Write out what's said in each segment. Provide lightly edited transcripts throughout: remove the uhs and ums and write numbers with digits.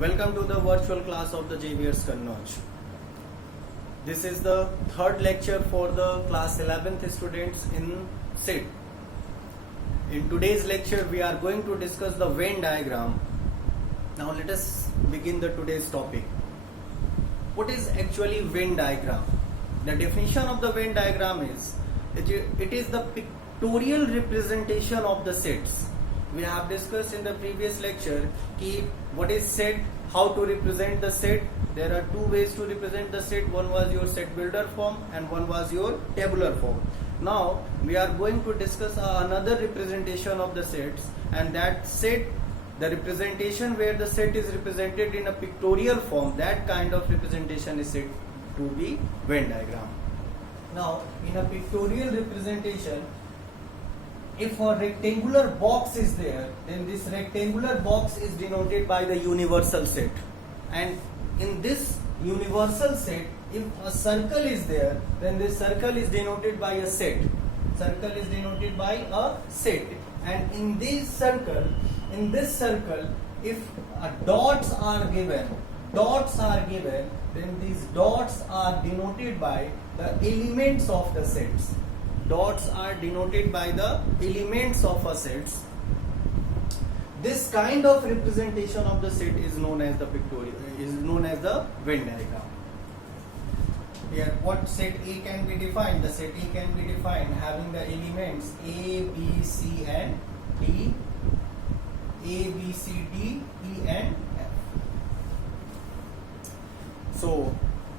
Welcome to the virtual class of the JVS Kannauj. This is the third lecture for the class 11th students in SIT. In today's lecture, we are going to discuss the Venn diagram. Now let us begin the today's topic. What is actually Venn diagram? The definition of the Venn diagram is it is the pictorial representation of the sets. We have discussed in the previous lecture what is set, how to represent the set. There are two ways to represent the set. One was your set builder form and one was your tabular form. Now we are going to discuss another representation of the sets, and that set, the representation where the set is represented in a pictorial form, that kind of representation is said to be Venn diagram. Now in a pictorial representation, if a rectangular box is there, then this rectangular box is denoted by the universal set, and in this universal set, if a circle is there, then this circle is denoted by a set. Circle is denoted by a set, and in this circle, if dots are given, then these dots are denoted by the elements of the sets. Dots are denoted by the elements of a sets. This kind of representation of the set is known as the Venn diagram. Here, what set A can be defined? The set A can be defined having the elements A, B, C, and D. A, B, C, D, E, and F. So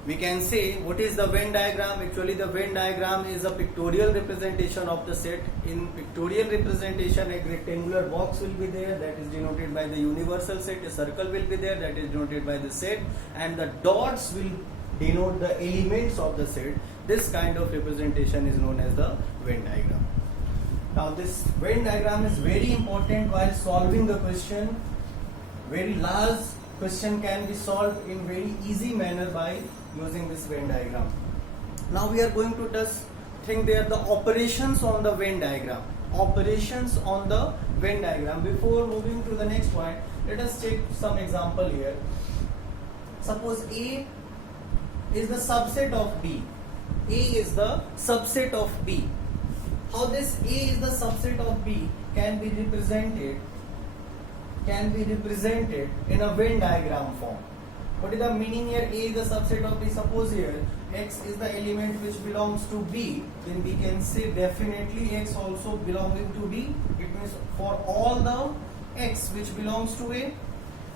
we can say what is the Venn diagram. Actually, the Venn diagram is a pictorial representation of the set. In pictorial representation, a rectangular box will be there, that is denoted by the universal set. A circle will be there, that is denoted by the set, and the dots will denote the elements of the set. This kind of representation is known as the Venn diagram. Now this Venn diagram is very important while solving the question. Very large question can be solved in very easy manner by using this Venn diagram. Now we are going to just think there the operations on the Venn diagram. Operations on the Venn diagram. Before moving to the next point, let us take some example here. Suppose A is the subset of B. A is the subset of B. How this A is the subset of B can be represented in a Venn diagram form. What is the meaning here? A is the subset of B. Suppose here X is the element which belongs to B, then we can say definitely X also belonging to B. It means for all the X which belongs to A,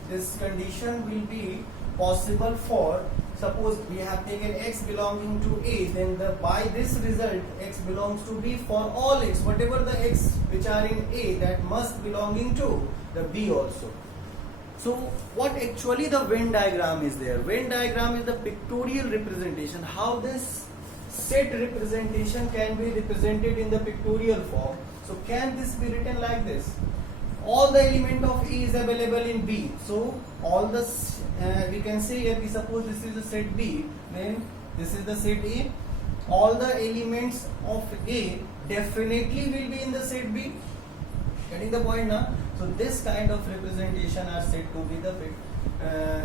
this condition will be possible for, suppose we have taken X belonging to A, then by this result X belongs to B for all X, whatever the X which are in A, that must belonging to the B also. So what actually the Venn diagram is there? Venn diagram is the pictorial representation. How this set representation can be represented in the pictorial form. So can this be written like this? All the element of A is available in B. So all the we can say here, we suppose this is the set B, then this is the set A. All the elements of A definitely will be in the set B. Getting the point now? So this kind of representation are said to be the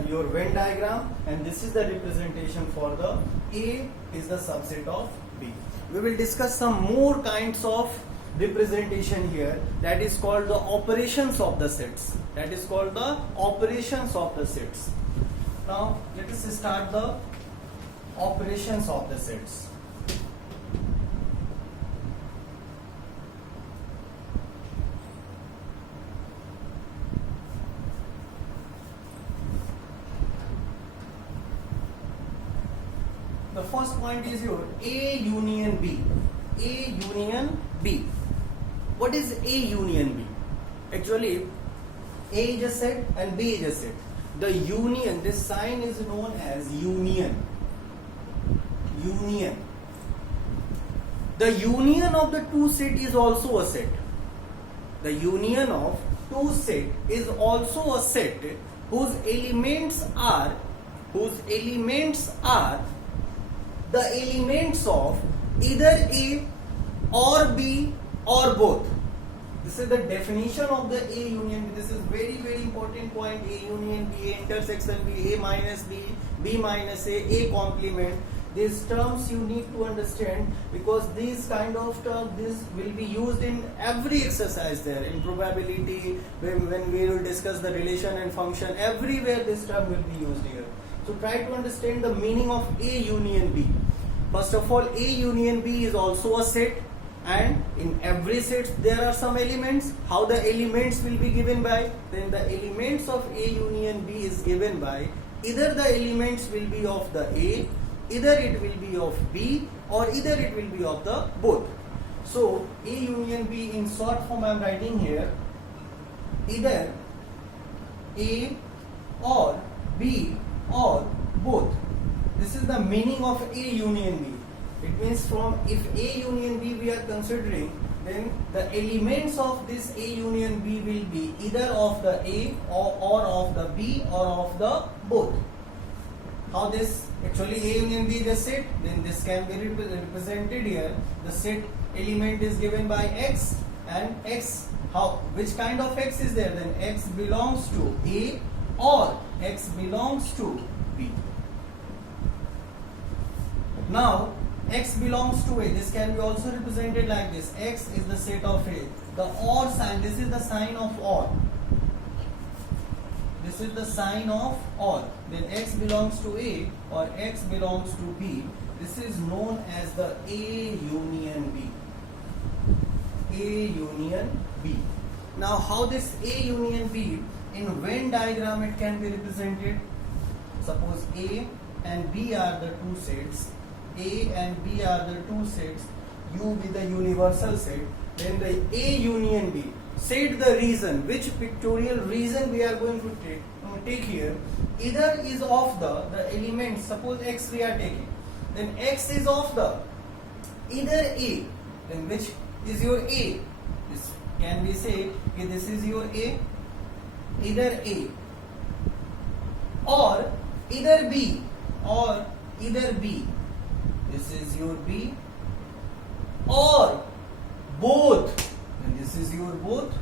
your Venn diagram, and this is the representation for the A is the subset of B. We will discuss some more kinds of representation here, that is called the operations of the sets. Now let us start the operations of the sets. The first point is your A union B. A union B. What is A union B? Actually, A is a set and B is a set. The union, this sign is known as union. Union. The union of the two set is also a set. The union of two set is also a set whose elements are the elements of either A or B or both. This is the definition of the A union B. This is very important point. A union B, A intersection B, A minus B, B minus A complement. These terms you need to understand, because these kind of terms, this will be used in every exercise there, in probability, when we will discuss the relation and function, everywhere this term will be used here. So try to understand the meaning of A union B. First of all, A union B is also a set, and in every set there are some elements. How the elements will be given by? Then the elements of A union B is given by, either the elements will be of the A, either it will be of B, or either it will be of the both. So A union B, in short form I am writing here, either A or B or both. This is the meaning of A union B. It means from, if A union B we are considering, then the elements of this A union B will be either of the A or of the B or of the both. How this, actually A union B is a set, then this can be represented here. The set element is given by X, and X, how, which kind of X is there? Then X belongs to A or X belongs to B. Now X belongs to A. This can be also represented like this. X is the set of A. The OR sign, this is the sign of OR. This is the sign of OR. Then X belongs to A or X belongs to B. This is known as the A union B. A union B. Now how this A union B, in Venn diagram it can be represented. Suppose A and B are the two sets. A and B are the two sets, U be the universal set, then the A union B. Set the reason, which pictorial reason we are going to take here. Either is of the elements, suppose X we are taking, then X is of the either A, then which is your A? This can be said, okay, this is your A, either A, or either B, or either B. This is your B, or both, and this is your both.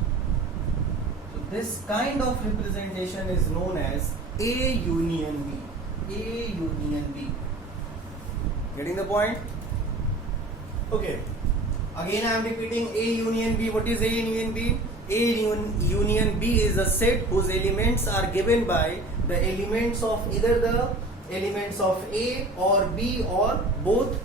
So this kind of representation is known as A union B. A union B. Getting the point? Okay. Again I am repeating A union B. What is A union B? A union B is a set whose elements are given by the elements of either the elements of A or B or both.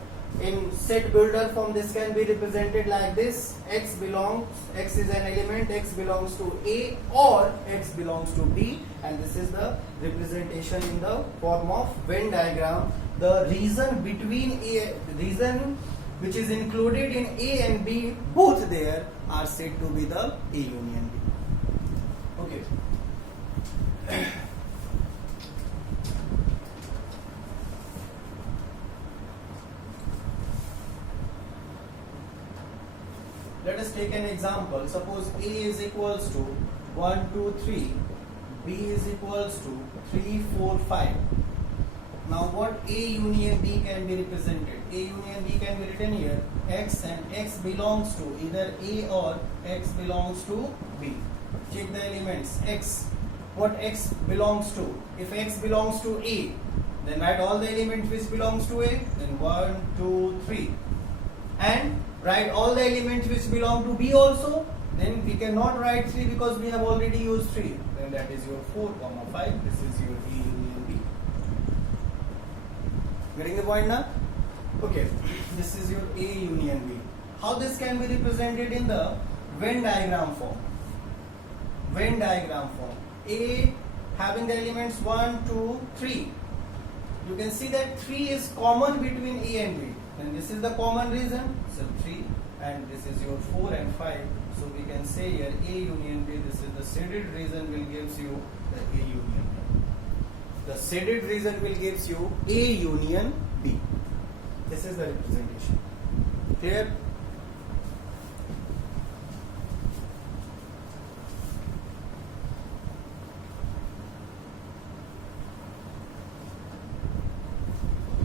In set builder form, this can be represented like this. X is an element, X belongs to A or X belongs to B, and this is the representation in the form of Venn diagram. The reason between reason which is included in A and B, both there are said to be the A union B. Okay. Let us take an example. Suppose A is equals to 1, 2, 3, B is equals to 3, 4, 5. Now what A union B can be represented? A union B can be written here, X, and X belongs to either A or X belongs to B. Check the elements. X, what X belongs to? If X belongs to A, then write all the elements which belongs to A, then 1, 2, 3. And write all the elements which belong to B also, then we cannot write 3 because we have already used 3. Then that is your 4, 5. This is your A union B. Getting the point now? Okay, this is your A union B. How this can be represented in the Venn diagram form? Venn diagram form. A having the elements 1, 2, 3. You can see that 3 is common between A and B. Then this is the common reason, so 3, and this is your 4 and 5. So we can say here A union B, this is the shaded region will gives you the A union B. The shaded region will gives you A union B. This is the representation. Clear?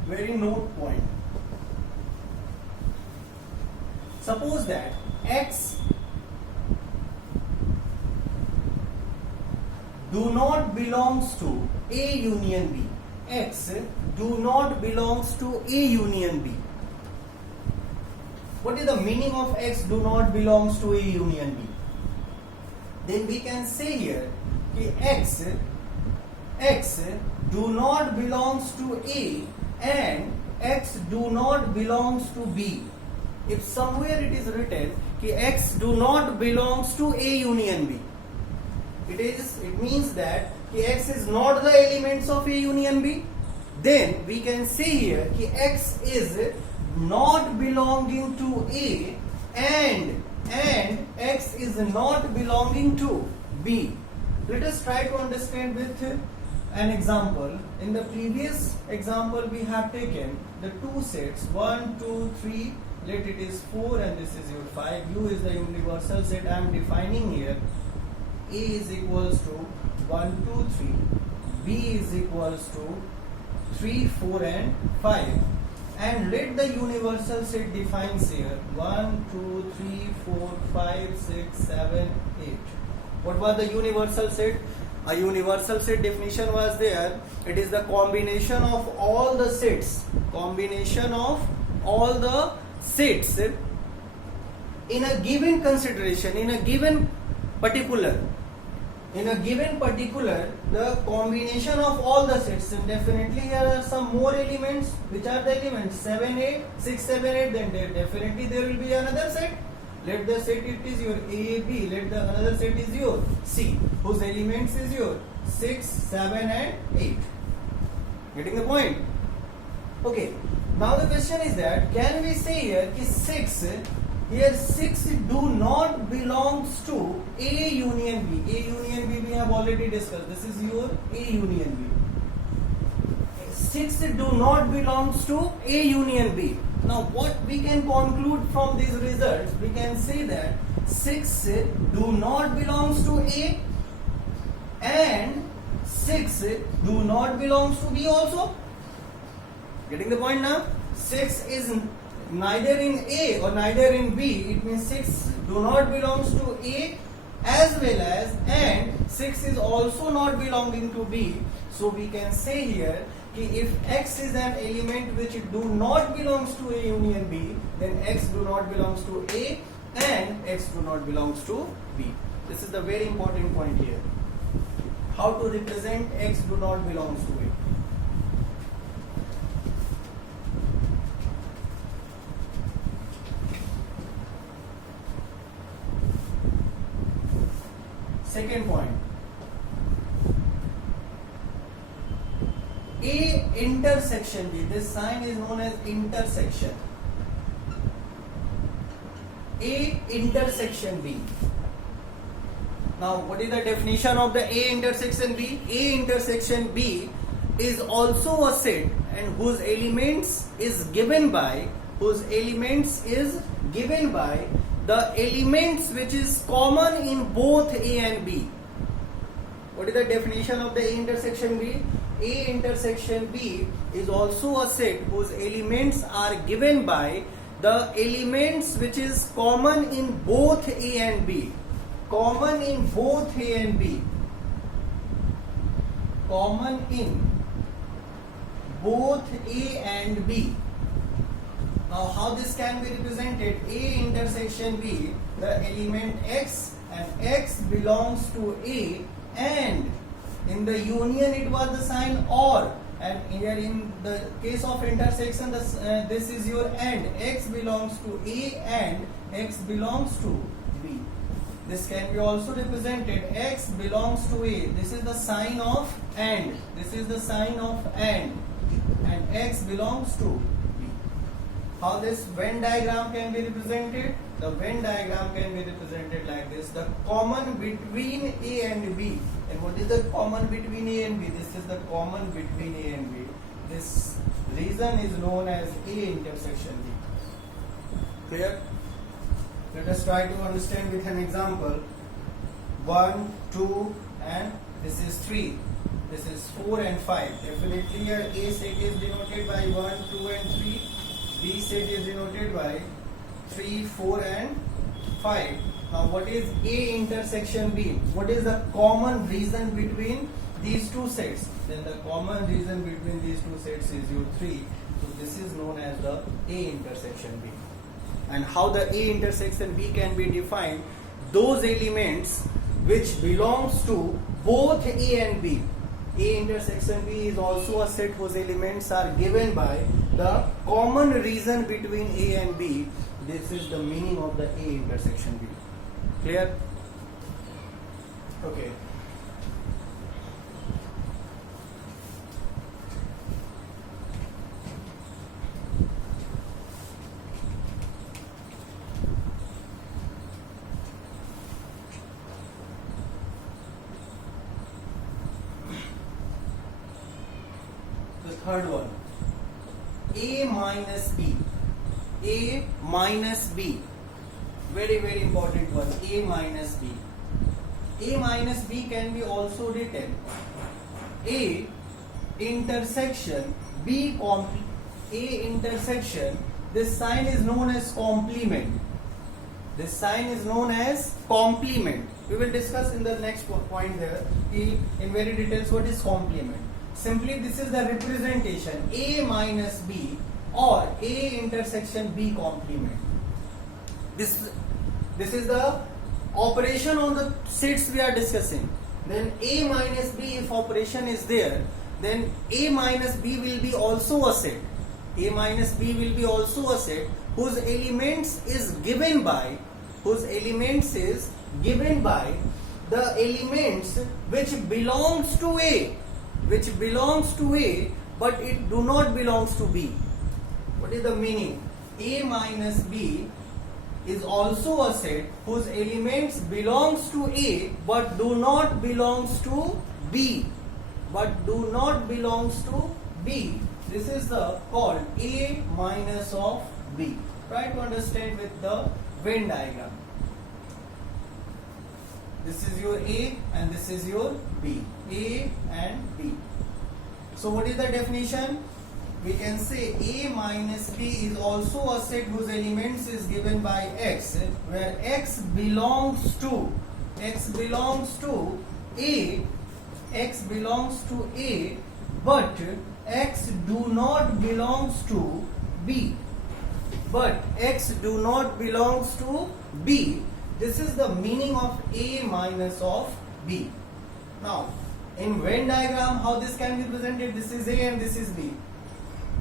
Very note point. Suppose that X do not belongs to A union B. X do not belongs to A union B. What is the meaning of X do not belongs to A union B? Then we can say here X do not belongs to A and X do not belongs to B. If somewhere it is written X do not belongs to A union B, it means that X is not the elements of A union B. Then we can say here X is not belonging to A and X is not belonging to B. Let us try to understand with an example. In the previous example we have taken the two sets 1, 2, 3, let it is 4 and this is your 5. U is the universal set I am defining here. A is equals to 1, 2, 3. B is equals to 3, 4 and 5. And let the universal set defines here 1, 2, 3, 4, 5, 6, 7, 8. What was the universal set? A universal set definition was there. It is the combination of all the sets. Combination of all the sets in a given consideration, in a given particular. In a given particular, the combination of all the sets, and definitely here are some more elements. Which are the elements? 7, 8, 6, 7, 8. Then definitely there will be another set. Let the set it is your A, B. Let the another set is your C, whose elements is your 6, 7 and 8. Getting the point? Okay. Now the question is that can we say here ki 6 do not belongs to A union B. A union B we have already discussed. This is your A union B. 6 do not belongs to A union B. Now what we can conclude from these results? We can say that 6 do not belongs to A and 6 do not belongs to B also. Getting the point now? 6 is neither in A or neither in B. It means 6 do not belongs to A as well as, and 6 is also not belonging to B. So we can say here if X is an element which do not belongs to A union B, then X do not belongs to A and X do not belongs to B. This is the very important point here. How to represent X do not belongs to A. Second point. A intersection B. This sign is known as intersection. A intersection B. Now, what is the definition of the A intersection B? A intersection B is also a set and whose elements is given by the elements which is common in both A and B. What is the definition of the A intersection B? A intersection B is also a set whose elements are given by the elements which is common in both A and B. Common in both A and B. Common in both A and B. Now how this can be represented? A intersection B, the element X and X belongs to A, and in the union it was the sign OR, and here in the case of intersection this is your AND. X belongs to A and X belongs to B. This can be also represented X belongs to A. This is the sign of AND. This is the sign of AND, and X belongs to B. How this Venn diagram can be represented? The Venn diagram can be represented like this. The common between A and B. And what is the common between A and B? This is the common between A and B. This region is known as A intersection B. Clear? Let us try to understand with an example. 1, 2 and this is 3. This is 4 and 5. Definitely here A set is denoted by 1, 2 and 3. B set is denoted by 3, 4 and 5. Now what is A intersection B? What is the common reason between these two sets? Then the common reason between these two sets is your 3. So this is known as the A intersection B. And how the A intersection B can be defined? Those elements which belongs to both A and B. A intersection B is also a set whose elements are given by the common reason between A and B. This is the meaning of the A intersection B. Clear? Okay. The third one, A minus B. A minus B. Very, very important one. A minus B. A minus B can be also written A intersection B A intersection. This sign is known as complement. This sign is known as complement. We will discuss in the next point there in very details what is complement. Simply this is the representation A minus B or A intersection B complement. This is the operation on the sets we are discussing. Then A minus B, if operation is there, then A minus B will be also a set. A minus B will be also a set whose elements is given by the elements which belongs to A, but it do not belongs to B. What is the meaning? A minus B is also a set whose elements belongs to A but do not belongs to B. This is the called A minus of B. Try to understand with the Venn diagram. This is your A and this is your B. A and B. So what is the definition? We can say A minus B is also a set whose elements is given by X, where X belongs to A, but X do not belongs to B. This is the meaning of A minus of B. Now, in Venn diagram, how this can be presented? This is A and this is B.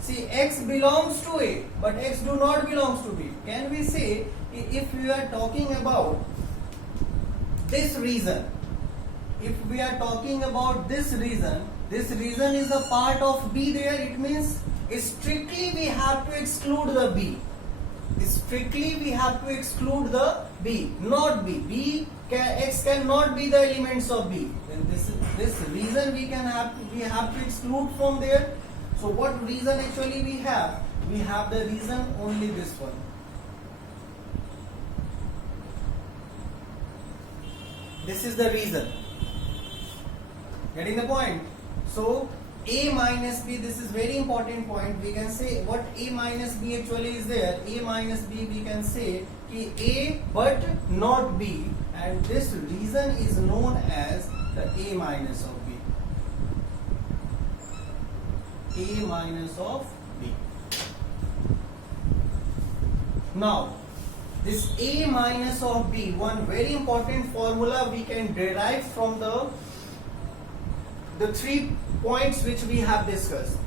See, X belongs to A, but X do not belongs to B. Can we say, if we are talking about this reason, this reason is a part of B there, it means strictly we have to exclude the B. Not B. X cannot be the elements of B. Then this reason we have to exclude from there. So what reason actually we have? We have the reason only this one. This is the reason. Getting the point? So A minus B, this is very important point. We can say what A minus B actually is there. A minus B we can say A but not B, and this reason is known as the A minus of B. A minus of B. Now, this A minus of B, one very important formula we can derive from the 3 points which we have discussed.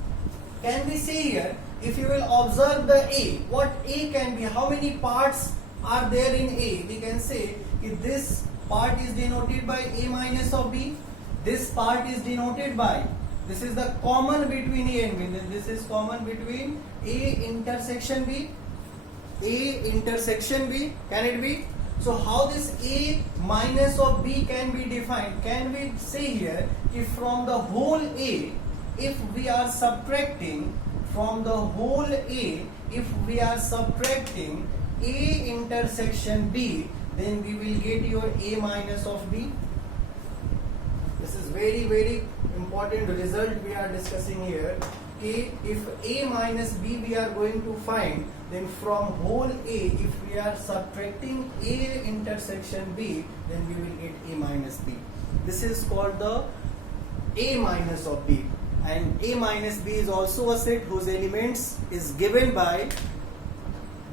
Can we say here, if you will observe the A, what A can be, how many parts are there in A? We can say if this part is denoted by A minus of B, this part is denoted by, this is the common between A and B, then this is common between A intersection B. Can it be? So how this A minus of B can be defined? Can we say here, if from the whole A, if we are subtracting A intersection B, then we will get your A minus of B. This is very, very important result we are discussing here. Okay, if A minus B we are going to find, then from whole A, if we are subtracting A intersection B, then we will get A minus B. This is called the A minus of B. And A minus B is also a set whose elements is given by,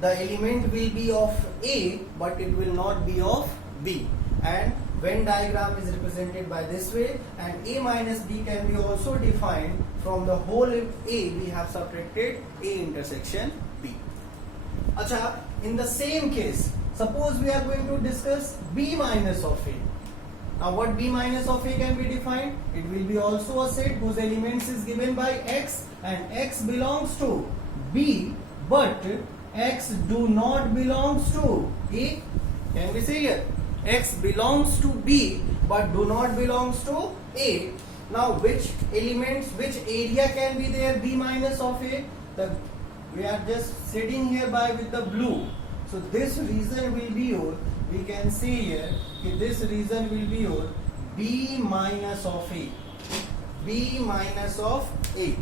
the element will be of A but it will not be of B. And Venn diagram is represented by this way, and A minus B can be also defined from the whole A we have subtracted A intersection B. Acha, in the same case, suppose we are going to discuss B minus of A. Now what B minus of A can be defined? It will be also a set whose elements is given by X, and X belongs to B but X do not belongs to A. Can we say here? X belongs to B but do not belongs to A. Now which elements, which area can be there B minus of A? We are just sitting here by with the blue. So this region will be your, we can say here, this region will be your B minus of A. B minus of A.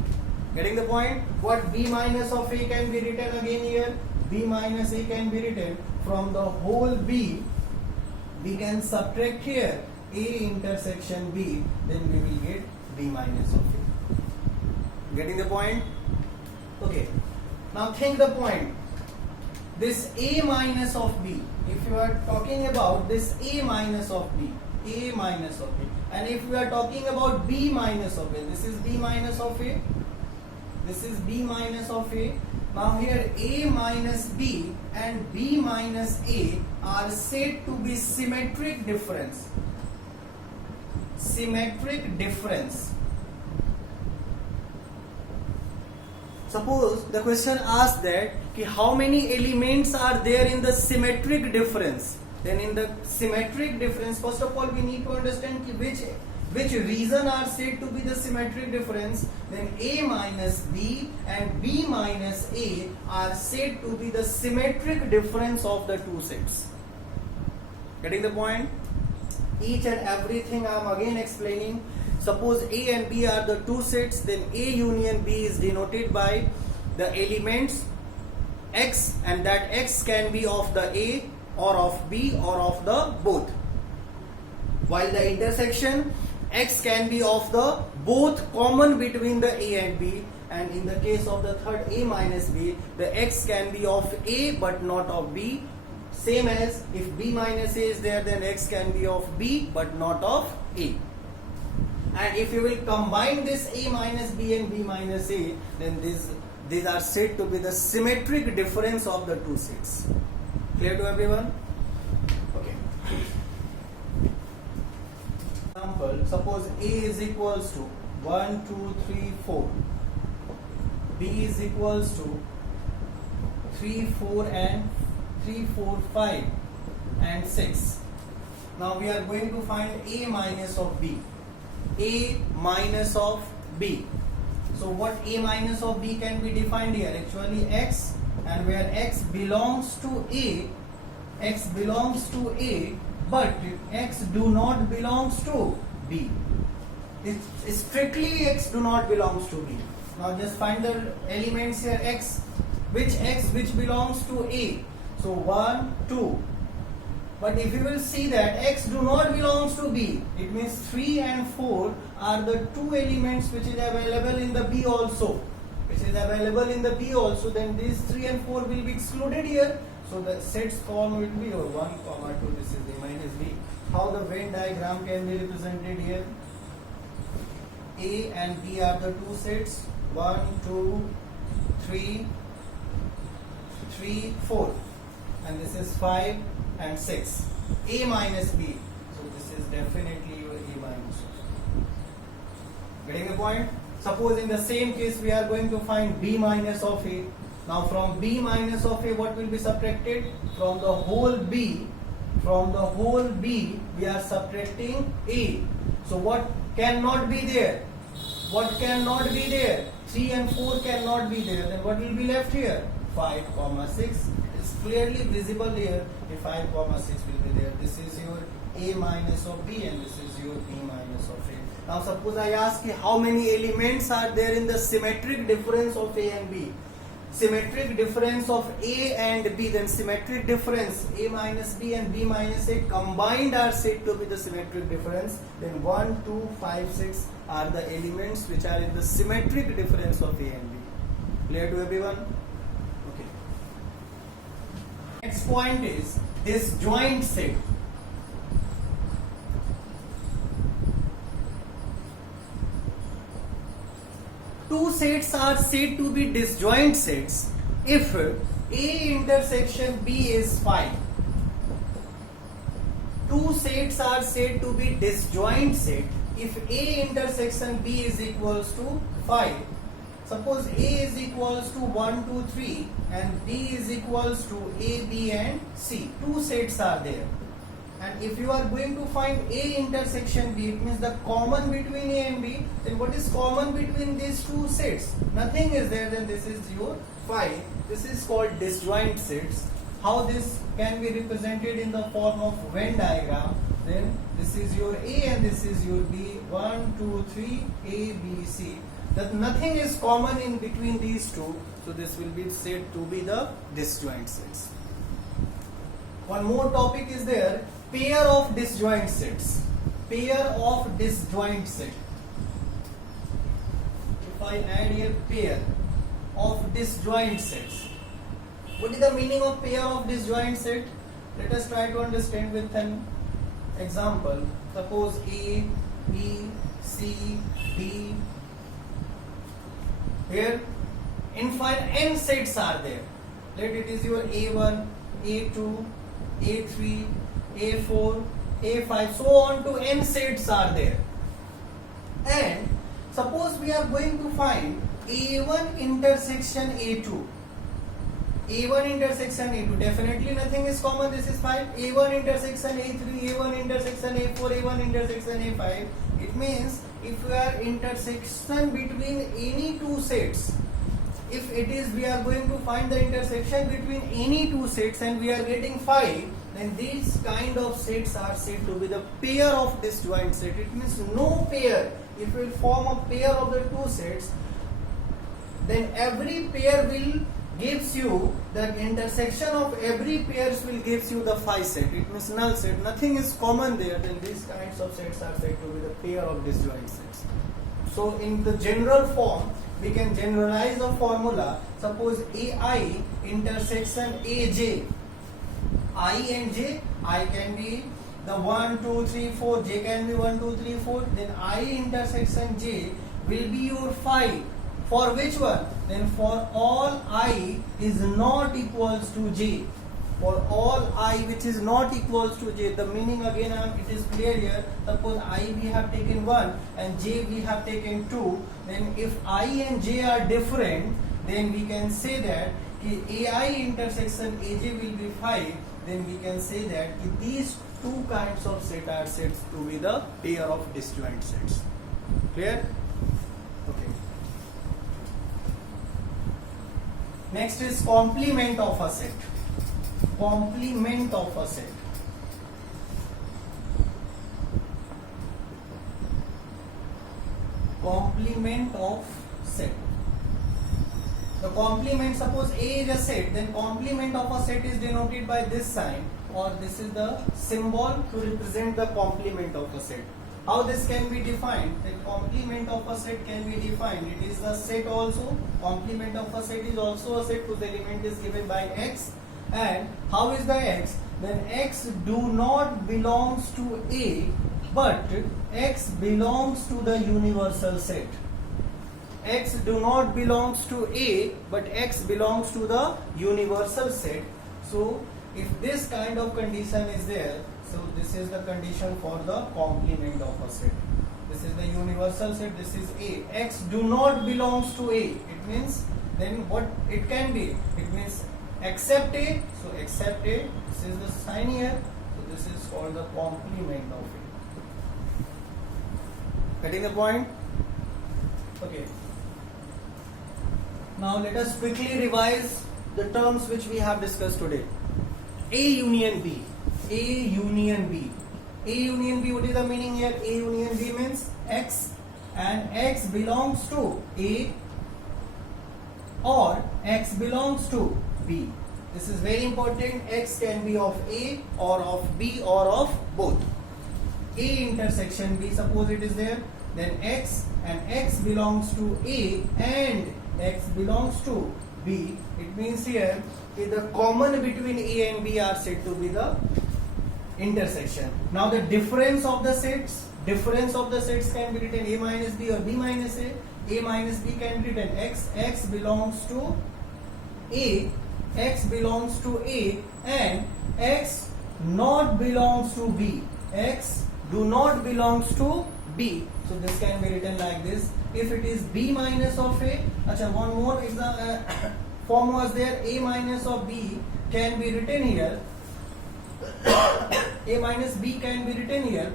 Getting the point? What B minus of A can be written again here? B minus A can be written from the whole B. We can subtract here A intersection B, then we will get B minus of A. Getting the point? Okay. Now think the point. This A minus of B, if you are talking about this A minus of B, A minus of B, and if we are talking about B minus of A, this is B minus of A, this is B minus of A. Now here A minus B and B minus A are said to be symmetric difference. Symmetric difference. Suppose the question asks that how many elements are there in the symmetric difference. Then in the symmetric difference, first of all we need to understand which reason are said to be the symmetric difference. Then A minus B and B minus A are said to be the symmetric difference of the two sets. Getting the point? Each and everything I am again explaining. Suppose A and B are the two sets, then A union B is denoted by the elements X, and that X can be of the A or of B or of the both. While the intersection X can be of the both common between the A and B, and in the case of the third A minus B, the X can be of A but not of B. Same as if B minus A is there, then X can be of B but not of A. And if you will combine this A minus B and B minus A, then these are said to be the symmetric difference of the two sets. Clear to everyone? Okay. Example, suppose A is equals to 1, 2, 3, 4. B is equals to 3, 4 and 3, 4, 5 and 6. Now we are going to find A minus of B. A minus of B. So what A minus of B can be defined here? Actually X, and where X belongs to A, X belongs to A, but X do not belongs to B. It's strictly X do not belongs to B. Now just find the elements here X. Which belongs to A? So 1, 2. But if you will see that X do not belongs to B, it means 3 and 4 are the two elements which is available in the B also. Then these 3 and 4 will be excluded here. So the sets form will be 1, 2, this is A minus B. How the Venn diagram can be represented here? A and B are the two sets. 1, 2, 3, 4. And this is 5 and 6. A minus B. So this is definitely your A minus. Getting the point? Suppose in the same case we are going to find B minus of A. Now from B minus of A, what will be subtracted? From the whole B. From the whole B we are subtracting A. So what cannot be there? What cannot be there? 3 and 4 cannot be there. Then what will be left here? 5, 6. It's clearly visible here. 5, 6 will be there. This is your A minus of B and this is your B minus of A. Now suppose I ask you how many elements are there in the symmetric difference of A and B. Symmetric difference of A and B, then symmetric difference A minus B and B minus A combined are said to be the symmetric difference. Then 1, 2, 5, 6 are the elements which are in the symmetric difference of A and B. Clear to everyone? Okay. Next point is disjoint set. Two sets are said to be disjoint sets if A intersection B is phi. Two sets are said to be disjoint set if A intersection B is equals to phi. Suppose A is equals to 1, 2, 3 and B is equals to A, B and C. Two sets are there. And if you are going to find A intersection B, it means the common between A and B, then what is common between these two sets? Nothing is there, then this is your phi. This is called disjoint sets. How this can be represented in the form of Venn diagram? Then this is your A and this is your B. 1, 2, 3, A, B, C. That nothing is common in between these two, so this will be said to be the disjoint sets. One more topic is there. Pair of disjoint sets. Pair of disjoint set. If I add here pair of disjoint sets. What is the meaning of pair of disjoint set? Let us try to understand with an example. Suppose A, B, C, D. Here infinite n sets are there. Let it is your A1, A2, A3, A4, A5, so on to n sets are there. And suppose we are going to find A1 intersection A2. A1 intersection A2, definitely nothing is common, this is 5. A1 intersection A3, A1 intersection A4, A1 intersection A5. It means if we are intersection between any two sets, if it is we are going to find the intersection between any two sets and we are getting 5, then these kind of sets are said to be the pair of disjoint set. It means no pair. If we form a pair of the two sets, then every pair will gives you the intersection of every pairs will gives you the phi set. It means null set. Nothing is common there. Then these kinds of sets are said to be the pair of disjoint sets. So in the general form, we can generalize the formula. Suppose AI intersection AJ. I and J, I can be the 1, 2, 3, 4, J can be 1, 2, 3, 4. Then I intersection J will be your phi. For which one? Then for all I is not equals to J. For all I which is not equals to J, the meaning again it is clear here. Suppose I we have taken 1 and J we have taken 2. Then if I and J are different, then we can say that AI intersection AJ will be phi. Then we can say that these two kinds of sets are said to be the pair of disjoint sets. Clear? Okay. Next is complement of a set. Complement of a set. Complement of set. The complement, suppose A is a set, then complement of a set is denoted by this sign, or this is the symbol to represent the complement of a set. How this can be defined? The complement of a set can be defined. It is the set also. Complement of a set is also a set whose element is given by X. And how is the X? Then X do not belongs to A, but X belongs to the universal set. X do not belongs to A, but X belongs to the universal set. So if this kind of condition is there, so this is the condition for the complement of a set. This is the universal set, this is A. X do not belongs to A. It means then what it can be? It means except A. So except A, this is the sign here. So this is called the complement of A. Getting the point? Okay. Now let us quickly revise the terms which we have discussed today. A union B. A union B. A union B, what is the meaning here? A union B means x and x belongs to A or x belongs to B. This is very important. X can be of A or of B or of both. A intersection B, suppose it is there, then x and x belongs to A and x belongs to B. It means here the common between A and B are said to be the intersection. Now the difference of the sets can be written A minus B or B minus A. A minus B can be written x belongs to A, x belongs to A and x not belongs to B. X do not belongs to B. So this can be written like this. If it is B minus of A, one more form was there, A minus of B can be written here. A minus B can be written here.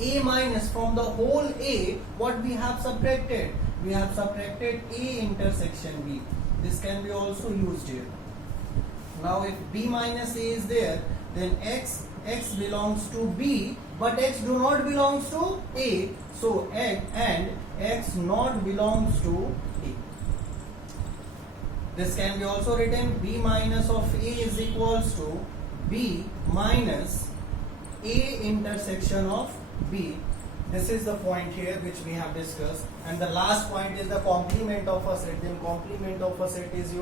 A minus from the whole A, what we have subtracted? We have subtracted A intersection B. This can be also used here. Now if B minus A is there, then x belongs to B, but x do not belongs to A. So and x not belongs to A. This can be also written B minus of A is equals to B minus A intersection of B. This is the point here which we have discussed, and the last point is the complement of a set. Then complement of a set is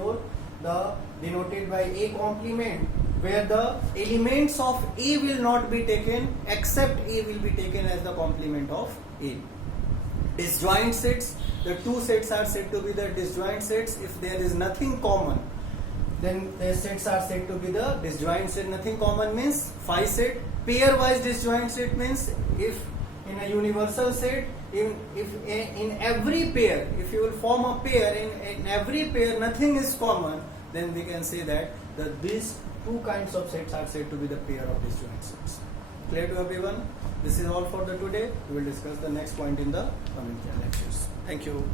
denoted by A complement, where the elements of A will not be taken except A will be taken as the complement of A. Disjoint sets, the two sets are said to be the disjoint sets if there is nothing common. Then the sets are said to be the disjoint set. Nothing common means phi set. Pairwise disjoint set means if in a universal set, if in every pair, if you will form a pair, in every pair nothing is common, then we can say that these two kinds of sets are said to be the pair of disjoint sets. Clear to everyone? This is all for the today. We will discuss the next point in the coming lectures. Thank you.